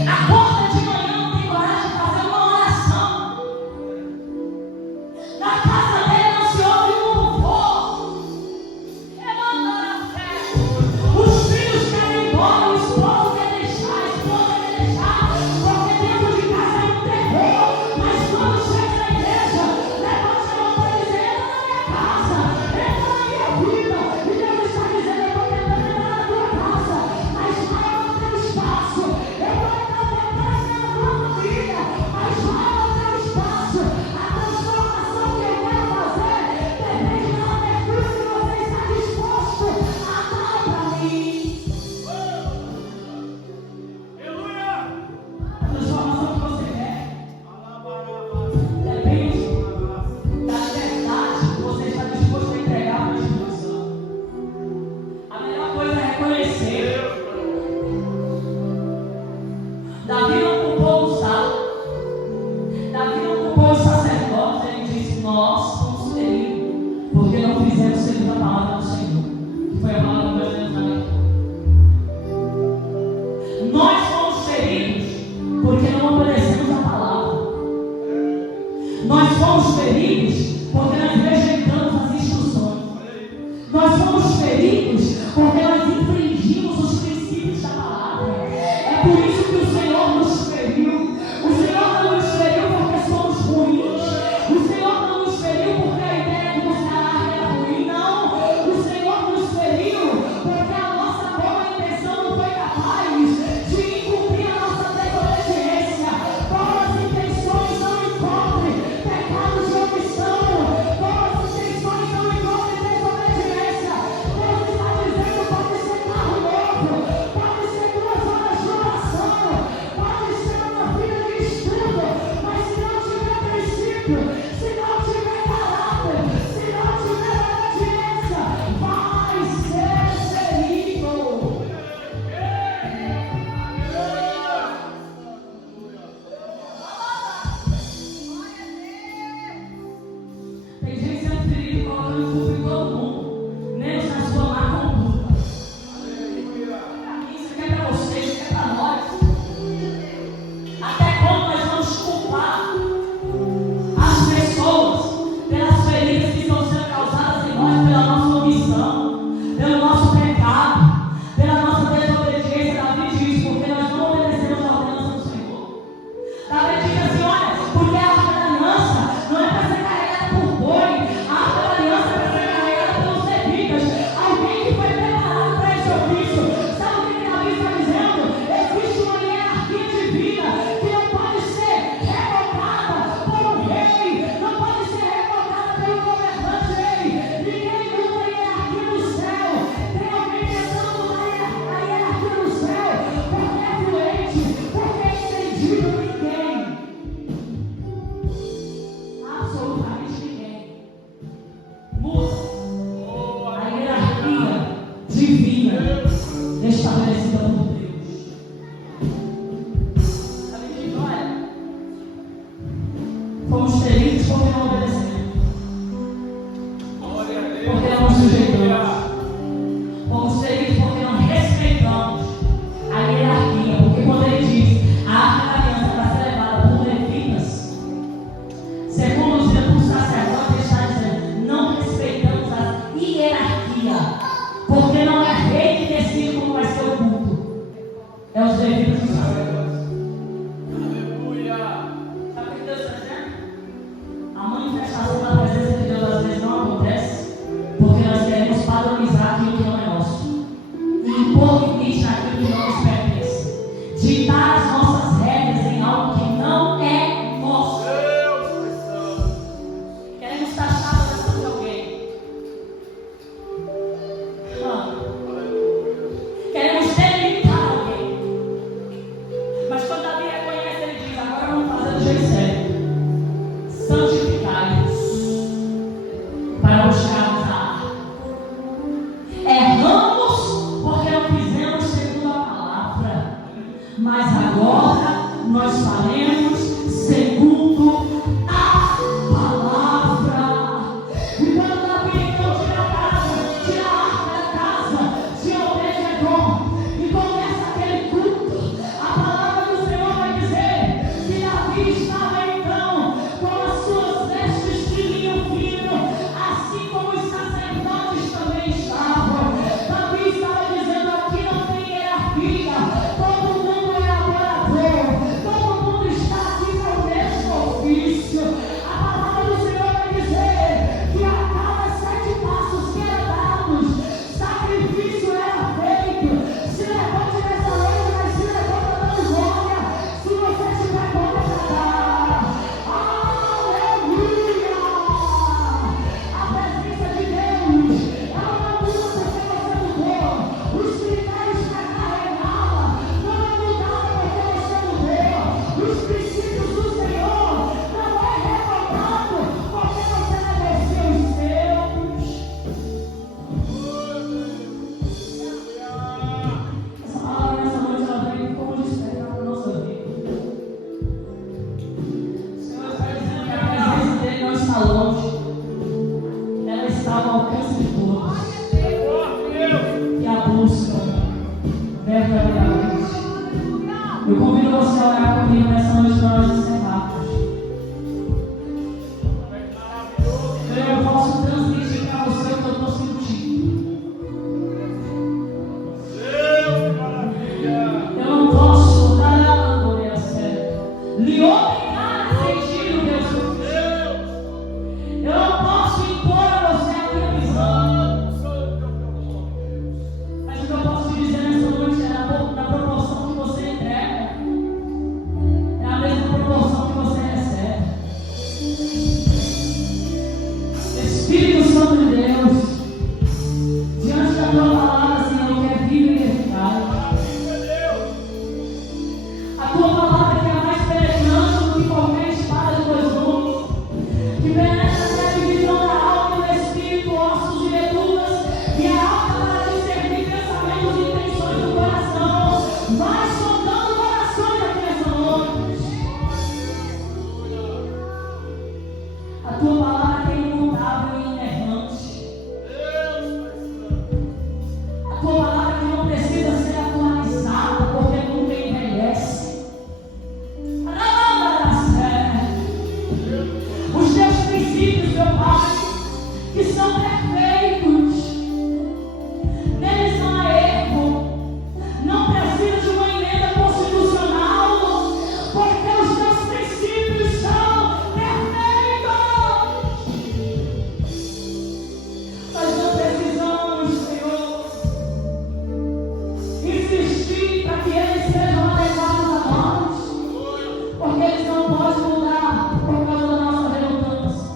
Acorda de manhã, não tem coragem de fazer uma oração. Na casa dele não se ouve um louvor. Os filhos querem ir embora, o esposo quer deixar, a esposa quer deixar, porque dentro de casa é um terror. Mas quando chega na igreja, levanta a mão para dizer: entra na minha casa, entra na minha vida. E Deus está dizendo: eu vou tentar entrar na tua casa, mas vai ao teu espaço. Eu vou tentar entrar na tua família, mas vai ao teu espaço. A transformação que eu quero fazer depende da abertura que você está disposto a dar para mim. A transformação que você quer depende da verdade que você está disposto a entregar para a instituição. A melhor coisa é reconhecer. Davi não culpou o Sal. Davi não culpou os sacerdotes. Ele disse: nós fomos feridos porque não fizemos segundo a palavra do Senhor, que foi a palavra do meu Deus na minha vida. Nós fomos feridos porque não obedecemos a palavra. Nós fomos feridos porque nós rejeitamos as instruções. Nós fomos feridos porque nós infringimos os princípios da palavra. É por isso que o Senhor nos feriu. O Senhor não nos feriu porque somos ruins. O Senhor não nos feriu porque a ideia de buscar a arca era ruim. Não. O Senhor nos feriu porque a nossa boa intenção não foi capaz de cumprir a nossa desobediência. Boas intenções não encobrem pecados de omissão. Boas intenções não encobrem desobediência. Deus está dizendo: pode ser padronizar aquilo que não é nosso, impor limite naquilo que não nos pertence, ditar as nossas regras em algo que não é nosso. Queremos taxar a oração de alguém. Queremos delimitar alguém. Mas quando Davi reconhece, ele diz: agora vamos fazer do jeito certo. Santificai-vos para buscarmos a arca. Erramos porque não fizemos segundo a palavra, mas agora nós faremos segundo a palavra. E quando Davi então tira a arca da casa de Obed-Edom e começa aquele culto, a palavra do Senhor vai dizer que Davi estava então com as suas vestes de linho fino, assim como os sacerdotes também estavam. Davi estava dizendo: aqui não tem hierarquia, todo mundo é adorador, todo mundo está aqui para o mesmo ofício. A palavra do Senhor vai dizer que a cada 7 passos que eram dados, sacrifício era feito. Se levante nessa noite, mas se levanta dando glória, se você tiver glória para dar. Aleluia! A presença de Deus, ela não muda porque você mudou. Os critérios para carregá-la não é mudada porque você mudou. Os princípios do Senhor não é revogado porque você negociou os seus. Essa palavra nessa noite ela vem como despertar para a nossa vida. O Senhor está dizendo que a presença dele não está longe, ela está ao alcance de todos. E a busca verdadeiramente. Eu convido você a orar comigo nessa noite para nós encerrarmos. Eu posso transmitir para você o que eu estou sentindo. Eu não posso dar a glória certa, lhe obrigar a sentir o meu sofrimento. Eu não posso impor a você a minha visão. Mas o que eu posso te dizer nessa noite é na proporção que você entrega, é a mesma proporção que você recebe. Espírito Santo de Deus, diante da tua palavra, Senhor, que é viva e eficaz. A tua palavra que é mais penetrante do que qualquer espada de 2 gumes, que penetra até a divisão da alma e do espírito, ossos e medulas, e é apta para discernir pensamentos e intenções do coração. Vai sondando corações aqui nessa noite. A tua palavra que é imutável e inerrante. A tua palavra que não precisa ser atualizada porque nunca envelhece. Os teus princípios, meu Pai, que são perfeitos, neles não há erro, não precisa de uma emenda constitucional, porque os teus princípios são perfeitos. Nós não precisamos, Senhor, insistir para que eles sejam adequados a nós, porque eles não podem mudar por causa da nossa relutância.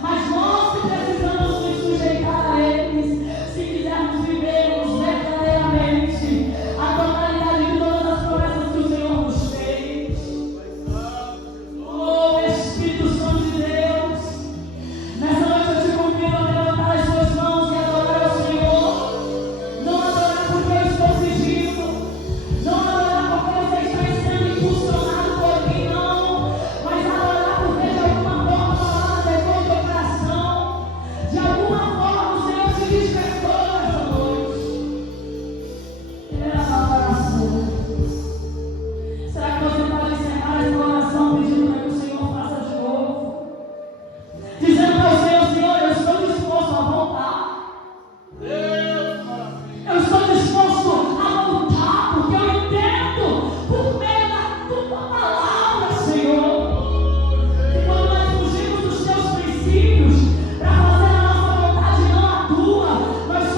Mas nós que precisamos nos sujeitar a eles, se quisermos vivermos verdadeiramente a totalidade de todas as promessas que o Senhor nos fez. Oh, Espírito Santo de Deus, nessa noite eu te convido a levantar as tuas mãos e adorar ao Senhor. Não adorar porque eu estou fingindo, não adorar porque você está sendo impulsionado por alguém, não, mas adorar porque de alguma forma a palavra tocou o teu coração, de alguma forma o Senhor te despertou nessa noite. Essa oração. Será que você pode encerrar essa oração pedindo para que o Senhor faça de novo? Dizendo para o Senhor: Senhor, eu estou disposto a voltar. Eu estou disposto a voltar, porque eu entendo por meio da tua palavra, Senhor, que quando nós fugimos dos teus princípios para fazer a nossa vontade e não a tua, nós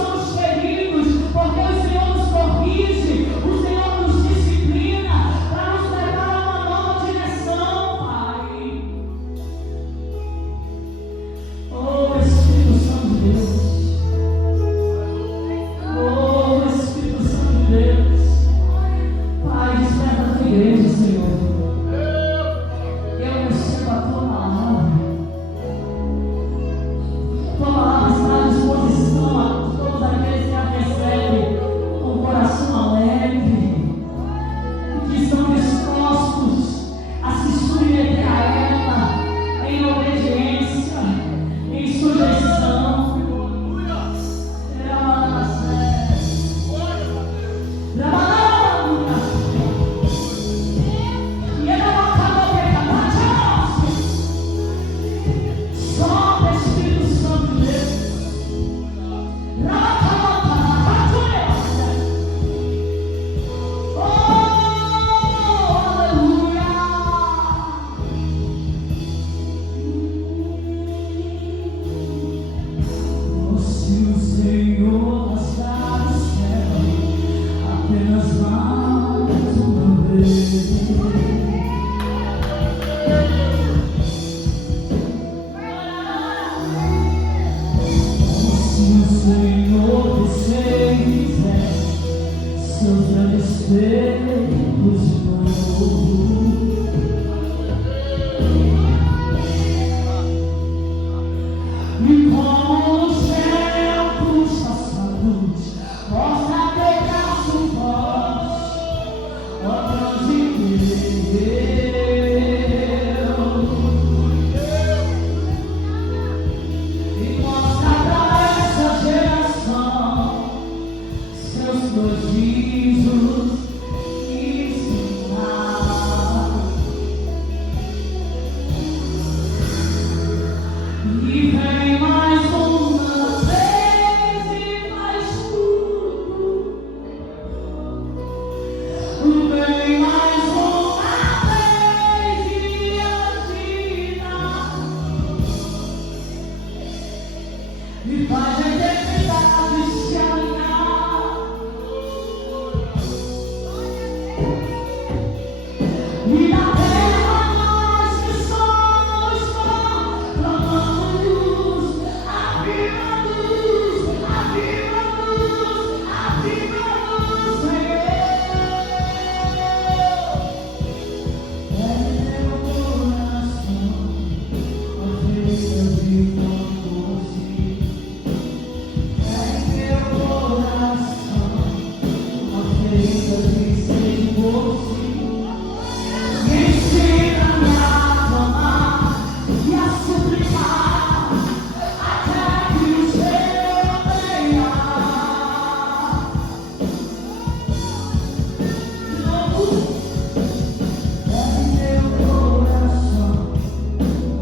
feitos de novo. E como os tempos passados, possa pegar sua voz, ó Deus de Deus, e mostra para essa geração seus prodígios e sinais. E vem mais uma vez e faz tudo. Vem mais uma vez e agita. E faz a eternidade se alinhar. E na terra nós que somos proclamamos a viva luz, a viva luz, a viva luz, Senhor. É meu coração, ofereça de conforto. É meu coração, ofereça de sentimento. Ensina-me a clamar e a suplicar até que o Senhor venha. É meu coração,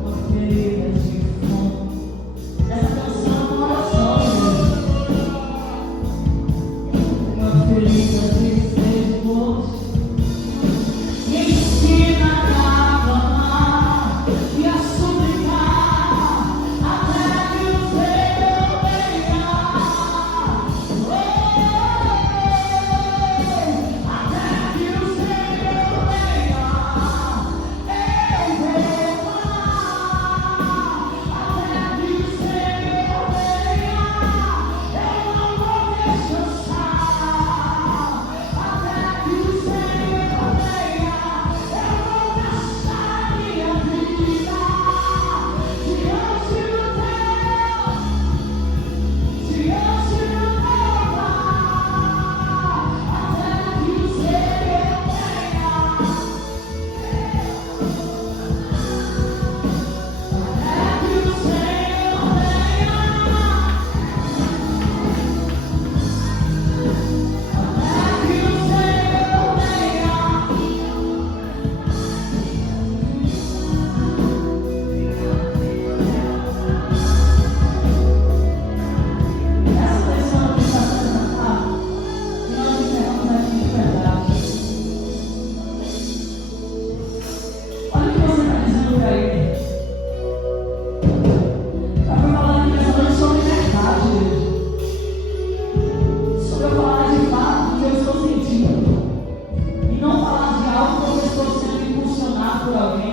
uma ferida de fome. Essa canção é uma oração, uma ferida de sentimento. Ensina-me a clamar e a suplicar até que o Senhor venha. Até que o Senhor venha, eu vou clamar. Até que o Senhor venha, eu não vou descansar. Até que o Senhor venha, eu vou gastar minha vida diante do teu, diante do teu altar. Até que o Senhor venha, até que o Senhor venha, até que o Senhor venha. Essa pessoa que está sendo cantada, e nós encerramos aqui de verdade. Olha o que você está dizendo para ele. Está falando aqui nessa noite sobre verdade, sobre eu falar de fato do que eu estou sentindo, e não falar de algo porque eu estou sendo impulsionado por alguém.